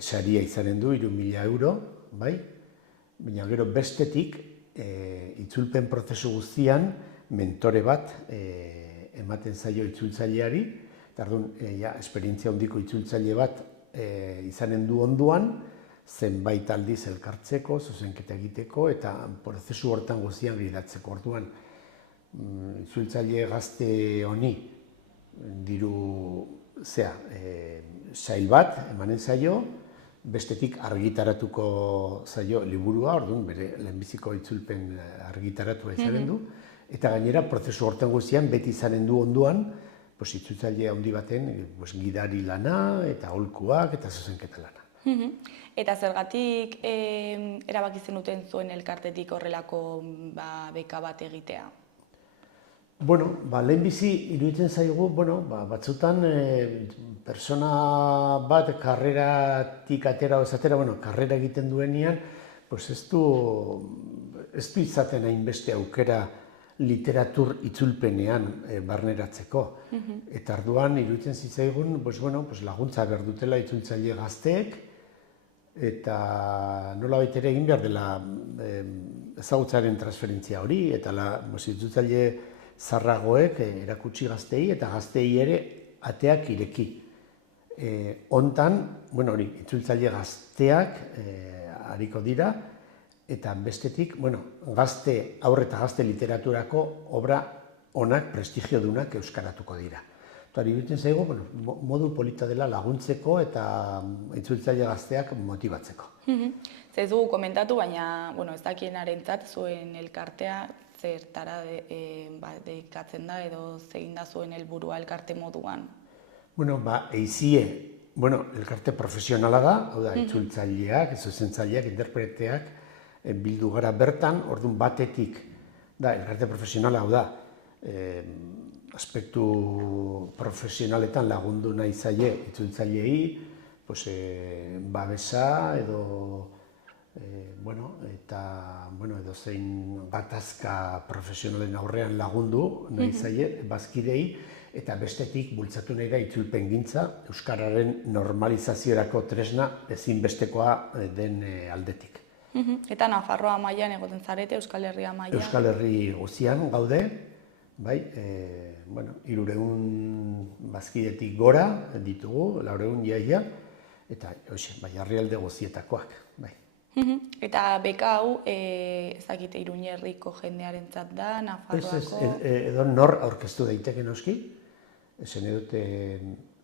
saria izanen du, 3.000 euro, bai? Baina gero bestetik, itzulpen prozesu guztian, mentore bat ematen zaio itzultzaileari, eta orduan, esperientzia handiko itzultzaile bat izanen du onduan, zenbait aldiz elkartzeko, zuzenketa egiteko, eta prozesu hortan guztian gidatzeko. Orduan, itzultzaile gazte honi diru sail bat emanen zaio, bestetik argitaratuko zaio liburua, orduan bere lehenbiziko itzulpen argitaratua izanen du, eta gainera prozesu hortan guztian beti izanen du onduan, itzultzaile handi baten gidari lana, eta aholkuak, eta zuzenketa lana. Eta zergatik erabaki zenuten zuen elkartetik horrelako beka bat egitea? Lehenbizi iruditzen zaigu, batzutan persona bat karreratik atera o esatera, karrera egiten duenean, ez du izaten hainbeste aukera literatur itzulpenean barneratzeko. Eta orduan iruditzen zitzaigun laguntza behar dutela itzultzaile gazteek, eta nolabait ere egin behar dela ezagutzaren transferentzia hori, eta itzultzaile zarragoek erakutsi gaztei, eta gaztei ere ateak ireki. Hontan, itzultzaile gazteak hariko dira, eta bestetik, haur eta gazte literaturako obra onak, prestigiodunak euskaratuko dira. Eta iruditzen zaigu, modu polita dela laguntzeko eta itzultzaile gazteak motibatzeko. Ez dugu komentatu, baina ez dakienarentzat zuen elkartea zertara dedikatzen da edo zein da zuen helburua elkarte moduan? EIZIE, elkarte profesionala da, hau da, itzultzaileak, zuzentzaileak, interpreteak bildu gara bertan, orduan batetik da, elkarte profesionala, hau da, aspektu profesionaletan lagundu nahi zaie itzultzaileei, babesa edo edo zein gatazka profesionalen aurrean lagundu nahi zaie bazkidei, eta bestetik bultzatu nahi da itzulpengintza euskararen normalizaziorako tresna ezinbestekoa den aldetik. Eta Nafarroa mailan egoten zarete, Euskal Herria mailan? Euskal Herri guztian gaude, bai, 300 bazkidetik gora ditugu, 400 jaia, eta herrialde guztietakoak, bai. Eta beka hau, ezakite Iruñerriko jendearentzat da, Nafarroako? Edo nor aurkeztu daiteke noski, esan edut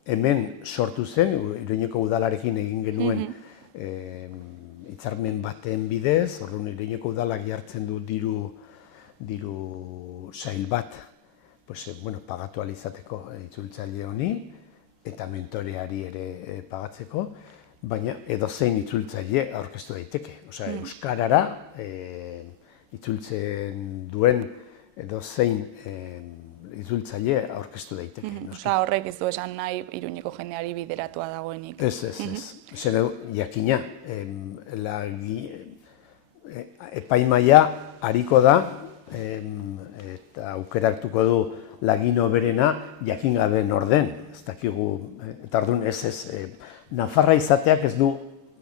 hemen sortu zen, Iruñeko udalarekin egin genuen hitzarmen baten bidez, orduan Iruñeko udalak jartzen du diru sail bat, pagatu ahal izateko itzultzaile honi, eta mentoreari ere pagatzeko, baina edozein itzultzaile aurkeztu daiteke. Euskarara itzultzen duen edozein itzultzaile aurkeztu daiteke. Horrek ez du esan nahi Iruñeko jendeari bideratua dagoenik. Ez. Jakina, epaimaia hariko da, eta aukeratuko du lagin hoberena jakin gabe nor den, ez dakigu, eta orduan Nafarra izateak ez du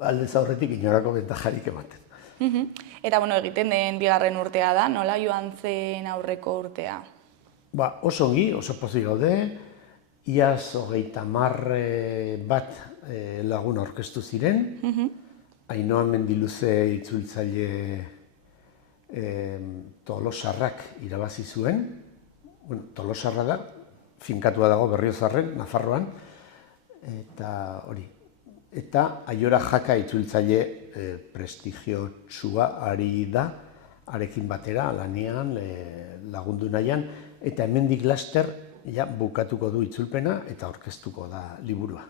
aldez aurretik inorako bentajarik ematen. Eta egiten den bigarren urtea da, nola joan zen aurreko urtea? Oso ongi, oso pozik gaude, iaz 30 bat lagun aurkeztu ziren, Ainhoa Mendiluze itzultzaile Tolosarrak irabazi zuen, Tolosarra da, finkatua dago Berriozarren, Nafarroan, eta hori. Eta Aiora Jaka itzultzaile prestigiotsua ari da, arekin batera, lanean, lagundu nahian, eta hemendik laster bukatuko du itzulpena eta aurkeztuko da liburua,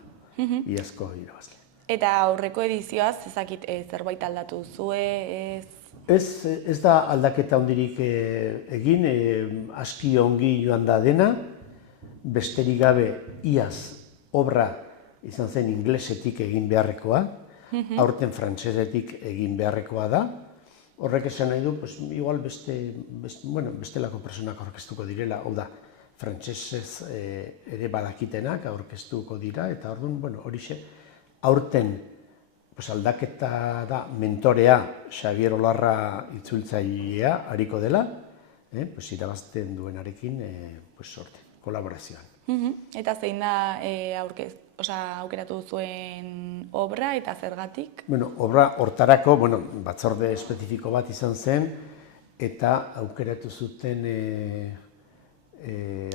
iazko irabazle. Eta aurreko edizioaz, ezakit zerbait aldatu zue, Ez da aldaketa handirik egin, aski ongi joan da dena, besterik gabe iaz obra izan zen inglesetik egin beharrekoa, aurten frantsesetik egin beharrekoa da. Horrek esan nahi du, igual bestelako personak aurkeztuko direla, hau da, frantsesez ere badakitenak aurkeztuko dira, eta orduan, horixe, aurten aldaketa da mentorea Xabier Olarra itzultzailea hariko dela, irabazten duenarekin kolaborazioan. Eta zein da aukeratu zuen obra eta zergatik? Obra hortarako batzorde espezifiko bat izan zen, eta aukeratu zuten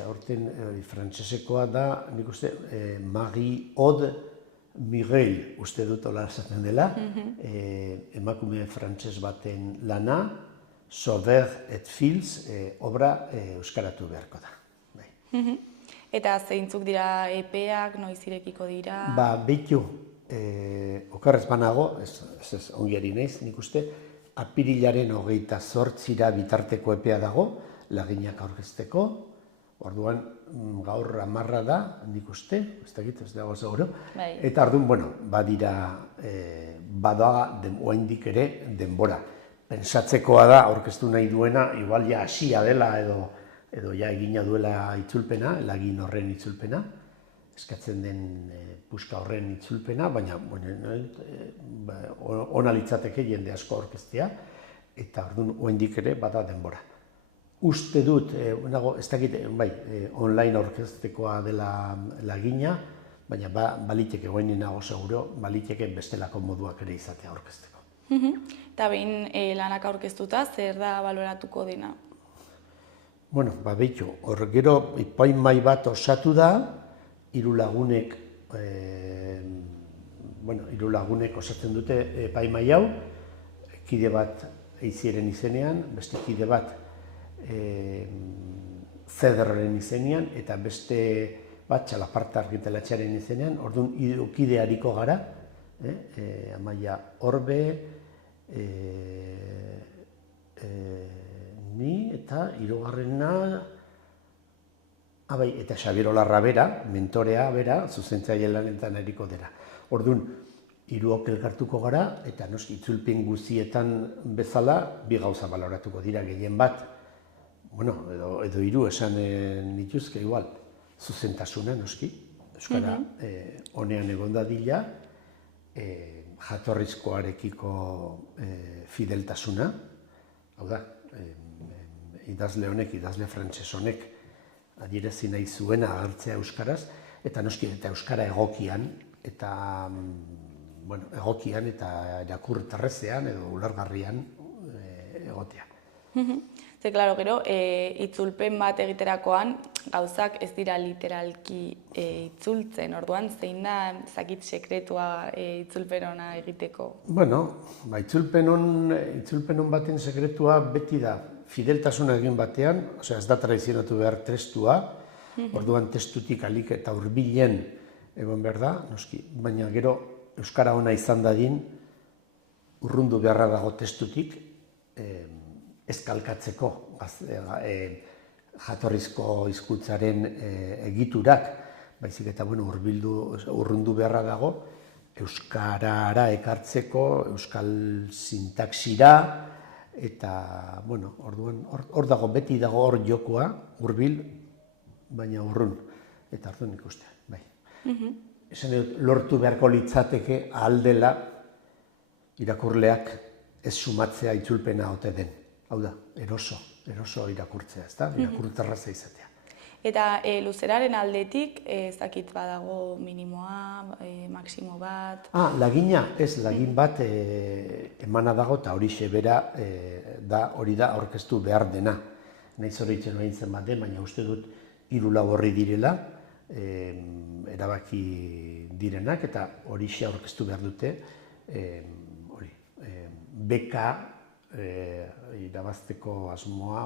aurten frantsesekoa da, nik uste, Marie-Aude Miguel, uste dut hola esaten dela, emakume frantses baten lana, Sauveur et Fils, obra euskaratu beharko da. Eta zeintzuk dira epeak, noiz irekiko dira? Beitu, okerrez banago, ez ongiari naiz, nik uste, apirilaren 28 bitarteko epea dago, laginak aurkezteko, orduan gaur 10 da, nik uste, ez dakit, ez dago seguro, eta orduan, badira, bada oraindik ere denbora. Pensatzekoa da, aurkeztu nahi duena, igual ja hasia dela edo ja egina duela itzulpena, lagin horren itzulpena, eskatzen den puska horren itzulpena, baina ona litzateke jende asko aurkeztea, eta orduan oraindik ere bada denbora. Uste dut, ez dakit, online aurkeztekoa dela lagina, baina baliteke, guainen nago seguro, baliteke bestelako moduak ere izatea aurkezteko. Eta behin lanak aurkeztuta, zer da baloratuko dena? Behitu, hor gero epaimahai bat osatu da, hiru lagunek osatzen dute epaimahai hau, kide bat Eizieren izenean, beste kide bat Zederren izenean, eta beste bat Txalaparta argitaletxearen izenean, orduan hiru kide hariko gara, Amaia Orbe, ni eta hirugarrena Bai, eta Xabier Olarra bera, mentorea bera, zuzentzaile lanetan eriko dira. Orduan, hiruok elkartuko gara, eta noski itzulpen guztietan bezala, bi gauza baloratuko dira gehien bat, bueno, edo hiru esan nituzke igual, zuzentasuna noski, euskara honean egon dadila, jatorrizkoarekiko fideltasuna, hau da, idazle honek, idazle frantses honek, adierazi nahi zuena agertzea euskaraz, eta noski eta euskara egokian, eta egokian eta irakurterrezean edo ulergarrian egotea. Ze, klaro, gero, itzulpen bat egiterakoan, gauzak ez dira literalki itzultzen, orduan, zein da, zakit sekretua itzulpen hona egiteko? Bueno, itzulpen hon baten sekretua beti da, fideltasuna egin batean, osea ez da tradizionatu behar testua, orduan testutik alik eta hurbilen egon behar da, noski, baina gero euskara ona izan dadin, urrundu beharra dago testutik, ez kalkatzeko jatorrizko hizkuntzaren egiturak, baizik eta urrundu beharra dago, euskarara ekartzeko, euskal sintaxira, eta, orduan, hor dago, beti dago hor jokoa, hurbil, baina urrun, eta orduan ikustea, bai. Esan dut, lortu beharko litzateke ahaldela irakurleak ez sumatzea itzulpena ote den. Hau da, eroso irakurtzea, ez da, irakurterraza izatea. Eta luzeraren aldetik, ezakit badago minimoa, maksimo bat? Lagina, ez, lagin bat emana dago eta horixe bera hori da aurkeztu behar dena. Nahiz horitzen behintzen bat den, baina uste dut 3-4 horri direla, erabaki direnak eta horixe aurkeztu behar dute beka irabazteko asmoa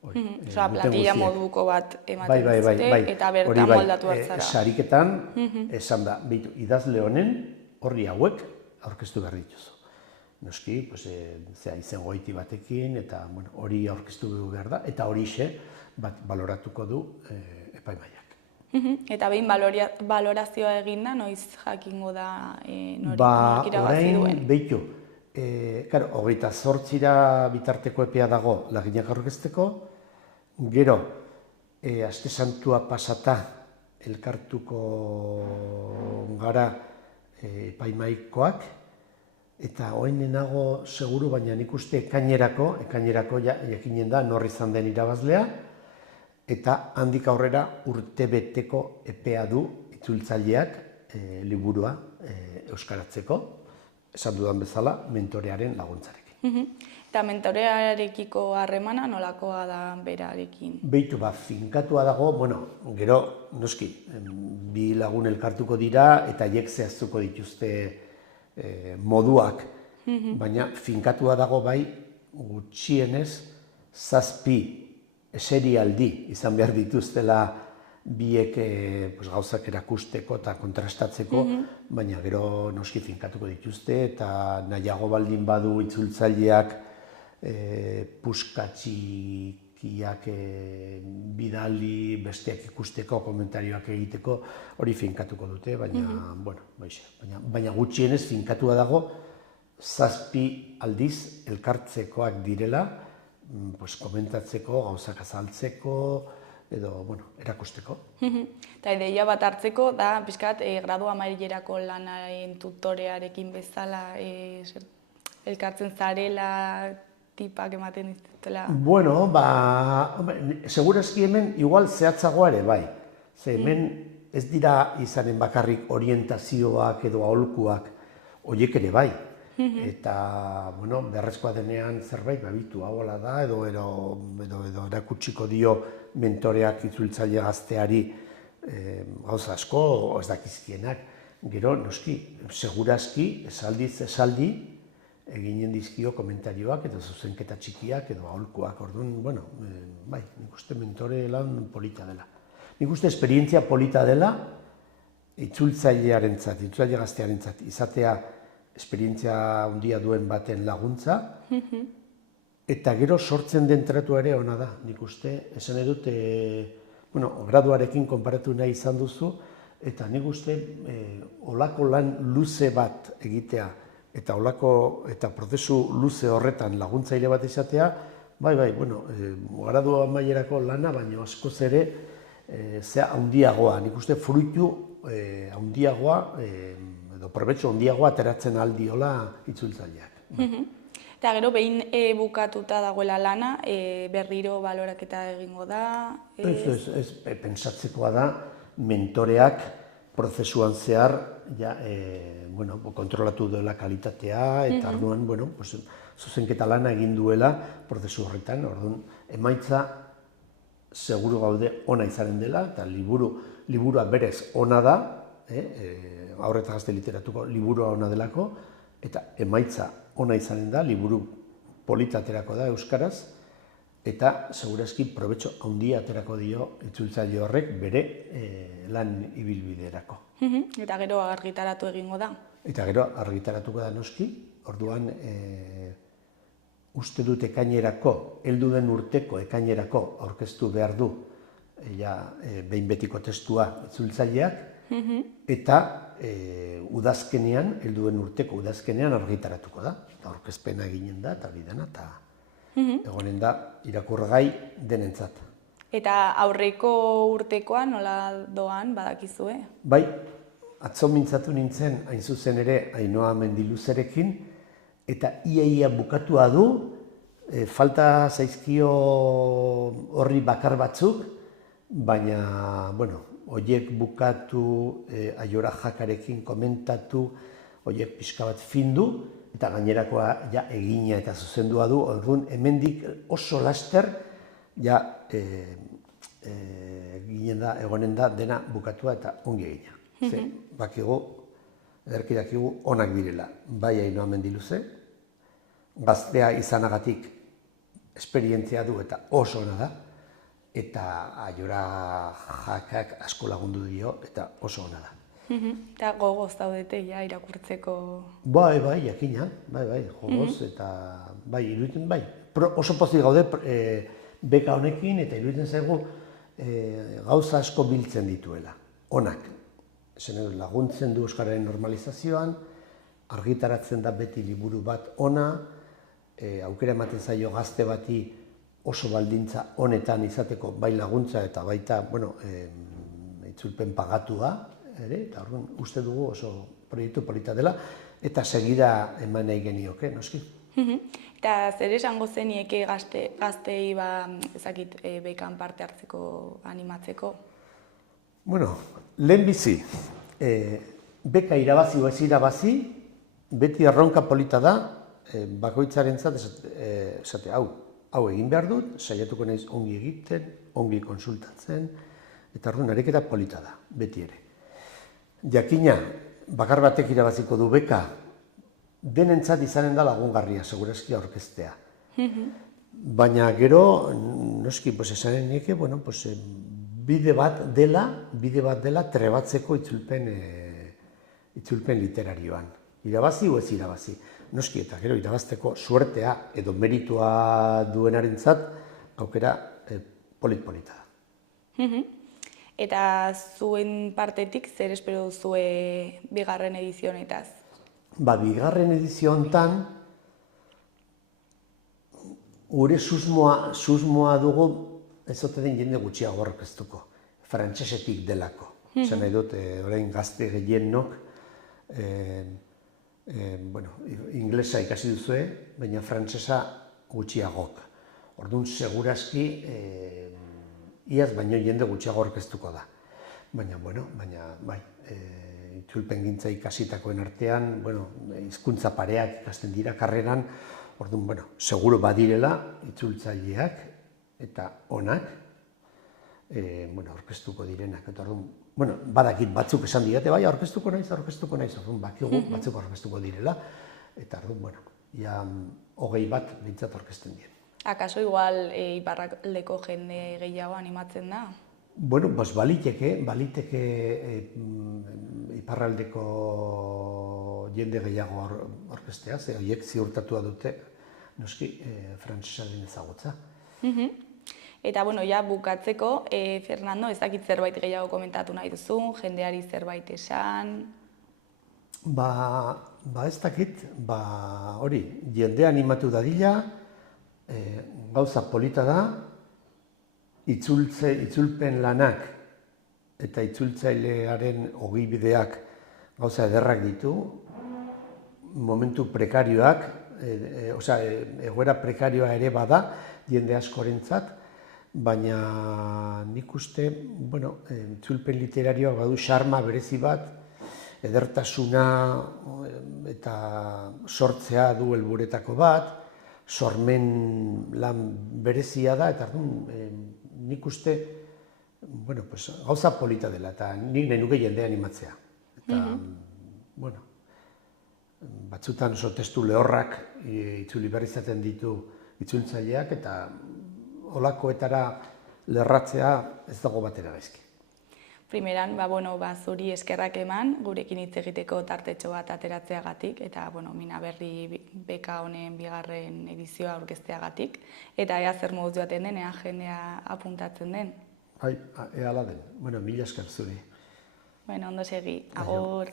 plantilla moduko bat ematen dute, eta bertan moldatu hartzara. Sariketan, esan da, idazle honen horri hauek aurkeztu behar dituzu. Noski, izen goiti batekin, eta hori aurkeztu behar da, eta horixe baloratuko du epaimahaiak. Eta behin balorazioa eginda, noiz jakingo da nork irabazi duen? Orain, behitu, 28 bitarteko epea dago laginak aurkezteko, gero, aste santua pasata elkartuko gara epaimaikoak, eta orain nago seguru, baina nik uste ekainerako jakinen da nor izan den irabazlea, eta handik aurrera urtebeteko epea du itzultzaileak liburua euskaratzeko, esan dudan bezala, mentorearen laguntzarekin. Eta mentorearekiko harremana nolakoa da berarekin? Beitu, finkatua dago, gero, noski, bi lagun elkartuko dira eta haiek zehaztuko dituzte moduak, baina finkatua dago bai gutxienez 7 eserialdi izan behar dituztela biek gauzak erakusteko eta kontrastatzeko, baina gero noski finkatuko dituzte eta nahiago baldin badu itzultzaileak puskatxikiak bidali besteak ikusteko, komentarioak egiteko, hori finkatuko dute, baina gutxienez finkatua dago 7 aldiz elkartzekoak direla, komentatzeko, gauzak azaltzeko, edo, erakusteko. Eta ideia bat hartzeko, da, pixkat, gradu amarillerako lanaren tutorearekin bezala elkartzen zarela, tipak ematen dituztela? Bueno, segurazki hemen igual zehatzagoa ere, bai. Ze hemen ez dira izanen bakarrik orientazioak edo aholkuak, horiek ere bai. Eta, beharrezkoa denean zerbait, bitu, hau ala da, edo erakutsiko dio mentoreak itzultzaile gazteari gauza asko, ez dakizkienak. Gero, noski, segurazki, esaldi, eginen dizkio komentarioak, edo zuzenketa txikiak, edo aholkuak. Orduan, bai, nik uste mentore lan polita dela. Nik uste esperientzia polita dela, itzultzaile gaztearentzat, izatea esperientzia handia duen baten laguntza, Eta gero sortzen den tratua ere ona da, nik uste, esan edut, graduarekin konparatu nahi izan duzu, eta nik uste, olako lan luze bat egitea, eta prozesu luze horretan laguntzaile bat izatea, gradua amaierako lana, baina askoz ere, zea handiagoa, nik uste fruitu handiagoa, edo probetxo handiagoa ateratzen aldiola itzultzaileak. Eta gero, behin bukatuta dagoela lana, berriro baloraketa egingo da? Ez, pentsatzekoa da, mentoreak prozesuan zehar kontrolatu duela kalitatea, eta arduan, zuzenketa lana egin duela prozesu horretan, orduan, emaitza seguru gaude ona izanen dela, eta liburua berez ona da, haur eta gazte literatuko liburua ona delako, eta emaitza ona izanen da, liburu polita aterako da euskaraz, eta segurazki probetxo handia aterako dio itzultzaile horrek bere lan ibilbiderako. Eta gero argitaratu egingo da? Eta gero argitaratuko da noski, orduan uste dut ekainerako, heldu den urteko ekainerako aurkeztu behar du behin betiko testua itzultzaileak, eta udazkenean, helduen urteko udazkenean argitaratuko da. Eta aurkezpena eginen da, eta bidena, eta egonen da irakurgai denentzat. Eta aurreko urtekoa nola doan badakizue? Bai, atzo mintzatu nintzen, hain zuzen ere, Ainhoa Mendiluzerekin, eta ia bukatua du, falta zaizkio horri bakar batzuk, baina, horiek bukatu, Aiora Jakarekin komentatu, horiek pixka bat findu, eta gainerakoa ja egina eta zuzendua du, orduan hemendik oso laster ja egonen da dena bukatua eta ongi egina. Ze, bakigu, ederki dakigu onak direla, bai Ainhoa Mendiluze, gaztea izanagatik esperientzia du eta oso ona da, eta Aiora Jakak asko lagundu dio eta oso ona da. Eta gogoz daudete ja irakurtzeko? Bai, jakina, jogoz, eta iruditzen, oso pozik gaude beka honekin, eta iruditzen zaigu gauza asko biltzen dituela, onak. Laguntzen du euskararen normalizazioan, argitaratzen da beti liburu bat ona, aukera ematen zaio gazte bati oso baldintza honetan izateko bai laguntza eta baita, itzulpen pagatua, eta orduan uste dugu oso proiektu polita dela, eta segida eman nahi genioke, noski. Eta zer esango zenieke gaztei bekan parte hartzeko animatzeko? Lehen bizi, beka irabazi o ez irabazi, beti erronka polita da, bakoitzarentzat esate hau egin behar dut, saiatuko naiz ongi egiten, ongi konsultatzen, eta orduan ariketa polita da, beti ere. Jakina, bakar batek irabaziko du beka, denentzat izanen da lagungarria, segurazki aurkeztea. Baina gero, noski, esanen nieke, bide bat dela trebatzeko itzulpen literarioan. Irabazi o ez irabazi. Noski, eta gero irabazteko suertea edo meritua duenarentzat aukera polit-polita da. Eta zuen partetik zer espero duzue bigarren edizionetaz? Bigarren edizio honetan, gure susmoa dugu ez ote den jende gutxiago aurkeztuko, frantsesetik delako. Esan nahi dut, orain gazte gehienok, inglesa ikasi duzue, baina frantsesa gutxiagok. Orduan, segurazki, iaz baino jende gutxiago aurkeztuko da. Baina, itzulpengintza ikasitakoen artean, hizkuntza pareak ikasten dira karreran, orduan, seguro badirela itzultzaileak eta onak, aurkeztuko direnak. Eta orduan, badakit batzuk esan didate, bai, aurkeztuko naiz, orduan, bakigu batzuk aurkeztuko direla, eta orduan, ja, 20 bat bintzat aurkezten dira. Akaso igual iparraldeko jende gehiago animatzen da? Baliteke iparraldeko jende gehiago aurkeztea, ze horiek ziurtatua dute noski frantsesaren ezagutza. Eta, bueno, ja bukatzeko, Fernando, ez dakit zerbait gehiago komentatu nahi duzu, jendeari zerbait esan? Ba ez dakit, hori, jende animatu dadila, gauza polita da, itzulpen lanak eta itzultzailearen ogibideak gauza ederrak ditu, momentu prekarioak, egoera prekarioa ere bada jende askorentzat, baina nik uste, itzulpen literarioak badu xarma berezi bat, edertasuna eta sortzea du helburetako bat, sormen lan berezia da, eta nik uste gauza polita dela, eta nik nahi nuke jendea animatzea. Eta, batzutan oso testu lehorrak itzuli behar izaten ditu itzultzaileak, eta holakoetara lerratzea ez dago batera gaizki. Primeran, zuri eskerrak eman, gurekin hitz egiteko tartetxo bat ateratzeagatik, eta, Mina Berri beka honen 2. edizioa aurkezteagatik, eta ea zer moduz joaten den, ea jendea apuntatzen den. Bai, ea ala den. Mila esker zuri. Ondo segi, agur.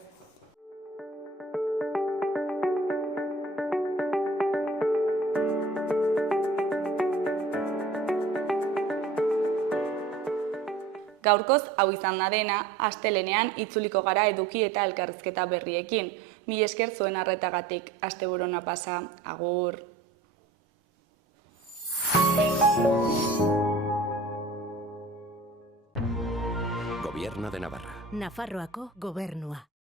Gaurkoz hau izan da dena, astelehenean itzuliko gara eduki eta elkarrizketa berriekin. Mila esker zuen arretagatik, asteburu ona pasa, agur. Gobierno de Navarra. Nafarroako gobernua.